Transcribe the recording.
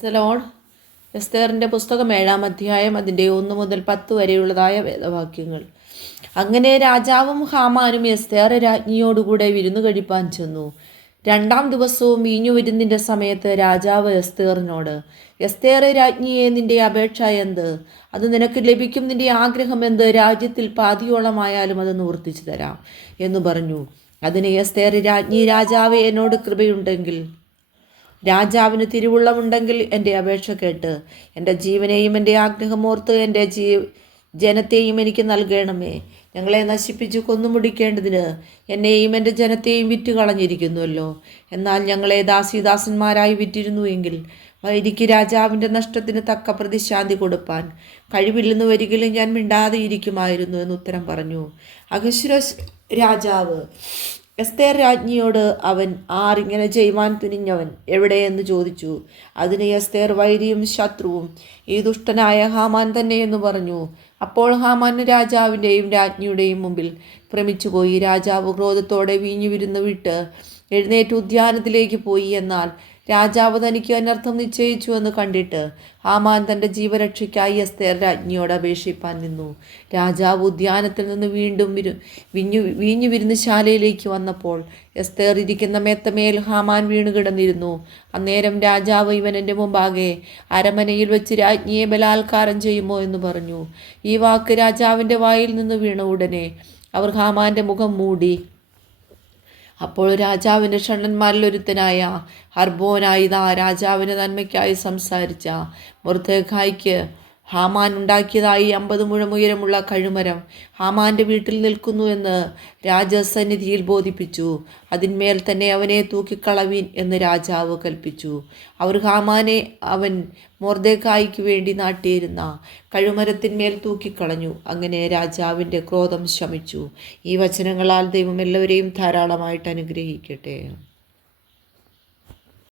Sell-on എസ്തേറിൻ്റെ പുസ്തകം 7-ാം അധ്യായം അതിൻ്റെ 1 മുതൽ 10 വരെയുള്ളതായ വേദവാക്യങ്ങൾ. അങ്ങനെ രാജാവും ഹാമാനും എസ്തേർ രാജ്ഞിയോടുകൂടെ വിരുന്നു കഴിപ്പാൻ ചെന്നു. 2-ാം ദിവസവും വീഞ്ഞു വിരുന്നിൻ്റെ സമയത്ത് രാജാവ് എസ്തേറിനോട്, എസ്തേറെ രാജ്ഞിയെ, നിന്റെ അപേക്ഷ എന്ത്? അത് നിനക്ക് ലഭിക്കും. നിന്റെ ആഗ്രഹം എന്ത്? രാജ്യത്തിൽ പാതിയോളമായാലും അത് നിവർത്തിച്ചു തരാം എന്നു പറഞ്ഞു. അതിന് എസ്തേർ രാജ്ഞി, രാജാവേ, എന്നോട് കൃപയുണ്ടെങ്കിൽ, രാജാവിന് തിരുവുള്ളമുണ്ടെങ്കിൽ എൻ്റെ അപേക്ഷ കേട്ട് എൻ്റെ ജീവനെയും എൻ്റെ ആഗ്രഹമോർത്ത് എൻ്റെ ജനത്തെയും എനിക്ക് നൽകണമേ. ഞങ്ങളെ നശിപ്പിച്ച് കൊന്നുമുടിക്കേണ്ടതിന് എന്നെയും എൻ്റെ ജനത്തെയും വിറ്റ് കളഞ്ഞിരിക്കുന്നുവല്ലോ. എന്നാൽ ഞങ്ങളെ ദാസീദാസന്മാരായി വിറ്റിരുന്നു എങ്കിൽ എനിക്ക് രാജാവിൻ്റെ നഷ്ടത്തിന് തക്ക പ്രതിശാന്തി കൊടുപ്പാൻ കഴിവില്ലെന്ന് വരികിലും ഞാൻ മിണ്ടാതെ ഇരിക്കുമായിരുന്നു എന്ന് ഉത്തരം പറഞ്ഞു. അഹശ്വേരോശ് രാജാവ് എസ്തേർ രാജ്ഞിയോട്, അവൻ ആരിങ്ങനെ ചെയ്യുവാൻ തുനിഞ്ഞവൻ എവിടെയെന്ന് ചോദിച്ചു. അതിന് എസ്തേർ, വൈരിയും ശത്രുവും ഈ ദുഷ്ടനായ ഹാമാൻ തന്നെ എന്ന് പറഞ്ഞു. അപ്പോൾ ഹാമാൻ രാജാവിൻ്റെയും രാജ്ഞിയുടെയും മുമ്പിൽ ഭ്രമിച്ചുപോയി. രാജാവ് ക്രോധത്തോടെ വീഞ്ഞു വിരുന്ന് വിട്ട് എഴുന്നേറ്റ് ഉദ്യാനത്തിലേക്ക് പോയി. എന്നാൽ രാജാവ് തനിക്ക് അനർത്ഥം നിശ്ചയിച്ചു എന്ന് കണ്ടിട്ട് ഹാമാൻ തൻ്റെ ജീവരക്ഷയ്ക്കായി എസ്തേർ രാജ്ഞിയോട് അപേക്ഷിപ്പാൻ നിന്നു. രാജാവ് ഉദ്യാനത്തിൽ നിന്ന് വീണ്ടും വീഞ്ഞു വിരുന്നുശാലയിലേക്ക് വന്നപ്പോൾ എസ്തേർ ഇരിക്കുന്ന മേത്തമേൽ ഹാമാൻ വീണു കിടന്നിരുന്നു. അന്നേരം രാജാവ്, ഇവൻ എൻ്റെ മുമ്പാകെ അരമനയിൽ വെച്ച് രാജ്ഞിയെ ബലാത്കാരം ചെയ്യുമോ എന്ന് പറഞ്ഞു. ഈ വാക്ക് രാജാവിൻ്റെ വായിൽ നിന്ന് വീണ ഉടനെ അവർ ഹാമാൻ്റെ മുഖം മൂടി. അപ്പോൾ രാജാവിൻ്റെ ഷണ്ഡന്മാരിൽ ഒരുത്തനായ ഹർബോനായിതാ രാജാവിൻ്റെ നന്മയ്ക്കായി സംസാരിച്ച മൊർദെഖായിക്ക് ഹാമാൻ ഉണ്ടാക്കിയതായി 50 മുഴം ഉയരമുള്ള കഴുമരം ഹാമാൻ്റെ വീട്ടിൽ നിൽക്കുന്നുവെന്ന് രാജസന്നിധിയിൽ ബോധിപ്പിച്ചു. അതിന്മേൽ തന്നെ അവനെ തൂക്കിക്കളവീൻ എന്ന് രാജാവ് കൽപ്പിച്ചു. അവർ ഹാമാനെ അവൻ മൊർദെഖായിക്ക് വേണ്ടി നാട്ടിയിരുന്ന കഴുമരത്തിന്മേൽ തൂക്കിക്കളഞ്ഞു. അങ്ങനെ രാജാവിൻ്റെ ക്രോധം ശമിച്ചു. ഈ വചനങ്ങളാൽ ദൈവം എല്ലാവരെയും ധാരാളമായിട്ട് അനുഗ്രഹിക്കട്ടെ.